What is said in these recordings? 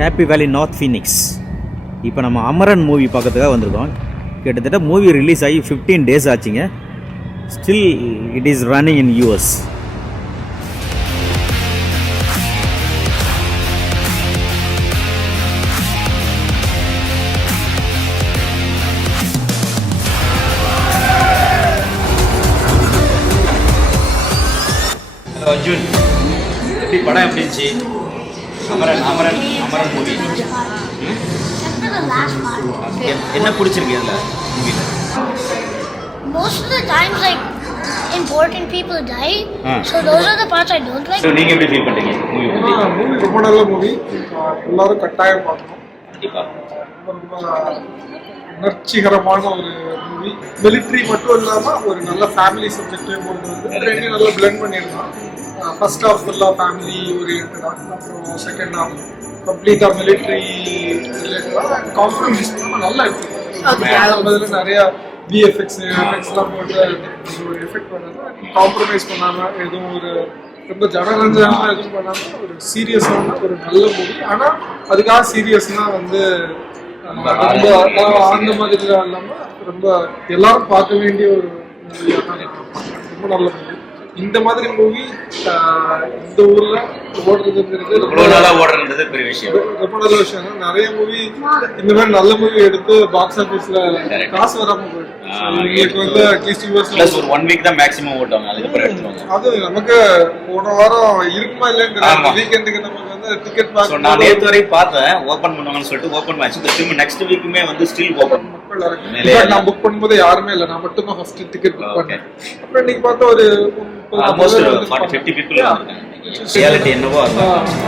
Happy வேலி north Phoenix இப்போ நம்ம அமரன் மூவி பார்க்கறதுக்காக வந்திருக்கோம். கிட்டத்தட்ட மூவி ரிலீஸ் ஆகி ஃபிஃப்டீன் டேஸ் ஆச்சுங்க. Still it is running in US Arjun. எப்படி படம் எப்படி இருந்துச்சு? அமரன் அமரன் அமரன் மூவி. என்ன பிடிச்சிருக்கு அதில் மூவியில் Most of the times, like, important people die. So those are the parts I don't like. So நீங்கள் எப்படி ஃபீல் பண்ணுறீங்க மூவி ரொம்ப நல்ல மூவி எல்லாரும் கட்டாயம் பார்க்கணும். கண்டிப்பாக ரொம்ப உணர்ச்சிகரமான ஒரு மூவி மிலிட்ரி மட்டும் இல்லாம ஒரு நல்ல ஃபேமிலி சப்ஜெக்டையும் கொண்டு வந்து ரெண்டையும் நல்லா பிளெண்ட் பண்ணியிருந்தான் ஃபர்ஸ்ட் ஹாஃப் ஃபுல்லாக ஃபேமிலி ஓரியன்டாக அப்புறம் செகண்ட் ஹாஃப் கம்ப்ளீட்டாக மிலிட்ரி ரிலேட்டடாக காம்ப்ரமைஸ் நல்லா இருக்கு. பதில் நிறைய விஎஃப்எக்ஸ் எஃபெக்ட்ஸ்லாம் போட்டு எஃபெக்ட் பண்ணாமல் காம்ப்ரமைஸ் பண்ணாமல் எதுவும் ஒரு ரொம்ப ஜனரஞ்சனமாக எதுவும் பண்ணாமல் ஒரு சீரியஸான ஒரு நல்ல மூவி ஆனால் அதுக்காக சீரியஸ்னால் வந்து ரொம்ப அந்த மாதிரிலாம் இல்லாமல் ரொம்ப எல்லாரும் பார்க்க வேண்டிய ஒரு மூவியாக. ரொம்ப நல்ல மூவி இந்த மாதிரி மூவி இந்த ஊர்ல ஓடுறதுங்கிறது ரொம்ப ஓடுறது பெரிய விஷயம். ரொம்ப நல்ல விஷயம். நிறைய மூவி இந்த மாதிரி நல்ல மூவி எடுத்து பாக்ஸ் ஆபீஸ்ல காசு வராம போயிடும். வந்து அட்லீஸ்ட் ப்ளஸ் யூஎஸ் ஒரு ஒன் வீக் தான் மேக்ஸிமம் ஓட்டுவாங்க அதுக்கப்புறம் அது நமக்கு போன வாரம் இருக்குமா. தெரியல வீக்கெண்டுக்கு நமக்கு வந்து டிக்கெட் நான் நேற்று வரையும் பார்த்தேன். ஓப்பன் பண்ணுவாங்கன்னு சொல்லிட்டு ஓப்பன் மேட்ச் திரும்ப நெக்ஸ்ட் வீக்குமே வந்து ஸ்டில் ஓப்பன் மக்கள் இறங்கி நான் புக் பண்ணும்போது யாருமே இல்லை. நான் மட்டும் தான் ஃபர்ஸ்ட் டிக்கெட் புக். பண்ணேன். அப்புறம் இன்னைக்கு பார்த்தா ஒரு பீப்புள்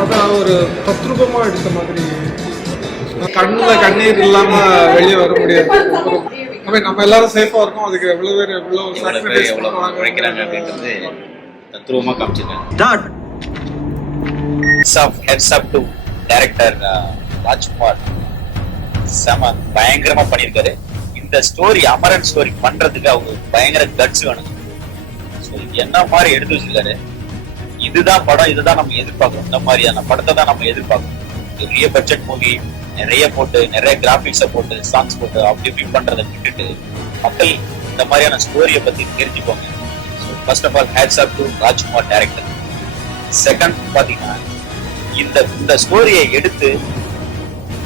அதான் ஒரு தத்ரூபமா எடுத்த மாதிரி. கண்ணுல கண்ணீர் இல்லாம வெளியே வர முடியாது. நம்ம எல்லாரும் சேஃபா இருக்கோம். அதுக்கு எவ்வளவு பேர் எவ்வளவு sub hats off to director Rajkumar செம பயங்கரமா பண்ணியிருக்காரு. இந்த ஸ்டோரி அமரன் ஸ்டோரி பண்றதுக்கு அவங்க பயங்கர கட்ஸ் வேணும். என்ன மாதிரி எடுத்து வச்சிருக்காரு? இதுதான் படம் இதுதான் நம்ம எதிர்பார்க்கணும். இந்த மாதிரியான படத்தை தான் நம்ம எதிர்பார்க்கணும். பெரிய பட்ஜெட் மூவி நிறைய போட்டு நிறைய கிராபிக்ஸை போட்டு சாங்ஸ் போட்டு அப்படி இப்படி பண்றதை விட்டுட்டு மக்கள் இந்த மாதிரியான ஸ்டோரியை பத்தி தெரிஞ்சுக்கோங்க first of all hats off to Rajkumar director second பாத்தீங்கன்னா இந்த இந்த ஸ்டோரியை எடுத்து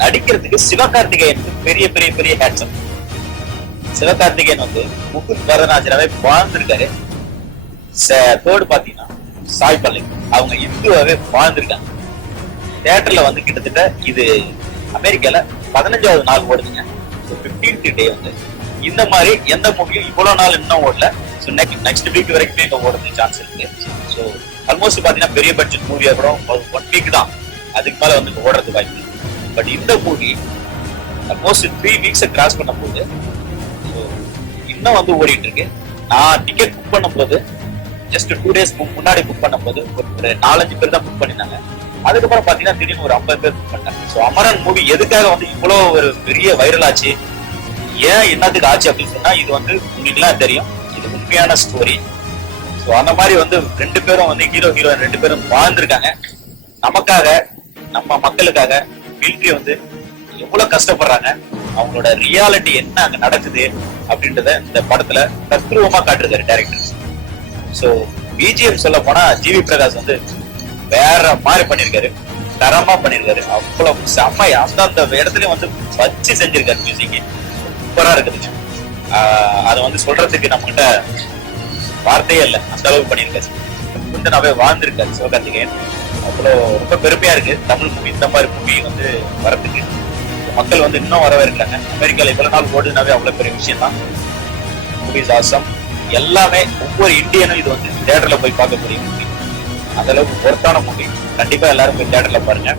நடிக்கிறதுக்கு சிவகார்த்திகேயனுக்கு பெரிய பெரிய பெரிய ஹேட்சம் சிவகார்த்திகேயன் வந்து முகுந்த் வரதராஜனாவே வாழ்ந்திருக்காரு. தேர்டு பாத்தீங்கன்னா சாய் பள்ளி அவங்க இந்துவாவே வாழ்ந்திருக்காங்க. தியேட்டர்ல வந்து கிட்டத்தட்ட இது அமெரிக்கால பதினஞ்சாவது நாள் ஓடுதுங்க. பிப்டீன்த் டே வந்து இந்த மாதிரி எந்த மூவியும் இவ்வளவு நாள் இன்னும் ஓடல. ஸோ நெக்ஸ்ட் நெக்ஸ்ட் வீக் வரைக்குமே இங்க ஓடுறது சான்ஸ் இருக்கு. ஸோ ஆல்மோஸ்ட் பாத்தீங்கன்னா பெரிய பட்ஜெட் மூவியா கூட ஒன் வீக் தான். அதுக்கு மேல வந்து ஓடுறது வாய்ப்பு பட் இந்த மூவி ஆல்மோஸ்ட் த்ரீ வீக்ஸை கிராஸ் பண்ண போது இன்னும் வந்து ஓடிட்டு இருக்கு. நான் டிக்கெட் புக் பண்ணும்போது ஜஸ்ட் டூ டேஸ் முன்னாடி புக் பண்ணும்போது ஒரு நாலஞ்சு பேர் தான் புக் பண்ணிருந்தாங்க அதுக்கப்புறம் பாத்தீங்கன்னா திடீர்னு ஒரு ஐம்பது பேர் புக் பண்ணாங்க ஸோ அமரன் மூவி எதுக்காக வந்து இவ்வளவு ஒரு பெரிய வைரல் ஆச்சு? ஏன் என்னத்துக்கு ஆச்சு அப்படின்னு சொன்னா இது வந்து உங்களுக்குலாம் தெரியும். இது உண்மையான ஸ்டோரி ஸோ அந்த மாதிரி வந்து ரெண்டு பேரும் வந்து ஹீரோ ஹீரோயின் ரெண்டு பேரும் வாழ்ந்திருக்காங்க. நமக்காக நம்ம மக்களுக்காக மிலிட்ரி வந்து எவ்வளவு கஷ்டப்படுறாங்க அவங்களோட ரியாலிட்டி என்ன அங்க நடக்குது அப்படின்றத இந்த படத்துல தத்ரூபமா காட்டிருக்காரு டைரக்டர் ஸோ பிஜிஎம் சொல்ல போனா ஜிவி பிரகாஷ் வந்து வேற மாதிரி பண்ணிருக்காரு தரமா பண்ணிருக்காரு அவ்வளவு செம்ம அந்தந்த இடத்துலயும் வந்து வச்சு செஞ்சிருக்காரு மியூசிக் சூப்பரா இருக்குதுங்க ஆஹ் அதை வந்து சொல்றதுக்கு நம்ம கிட்ட வார்த்தையே இல்லை. அந்த அளவுக்கு பண்ணியிருக்காரு. வந்து நாவே வாழ்ந்திருக்காரு சிவகார்த்திகேயன். அவ்வளோ ரொம்ப பெருமையா இருக்கு. தமிழ் மூவி இந்த மாதிரி மூவி வந்து வரதுக்கு மக்கள் வந்து இன்னும் வரவேற்கிறாங்க. அமெரிக்கால இவ்வளவு நாள் ஓடுனாவே அவ்வளவு பெரிய விஷயம் தான் மூவிஸ் ஆசம் எல்லாமே ஒவ்வொரு இந்தியனும் இது வந்து தேட்டர்ல போய் பார்க்கக்கூடிய மூவி அந்த அளவுக்கு பொருத்தான மூவி கண்டிப்பா எல்லாரும் போய் தேட்டர்ல பாருங்க.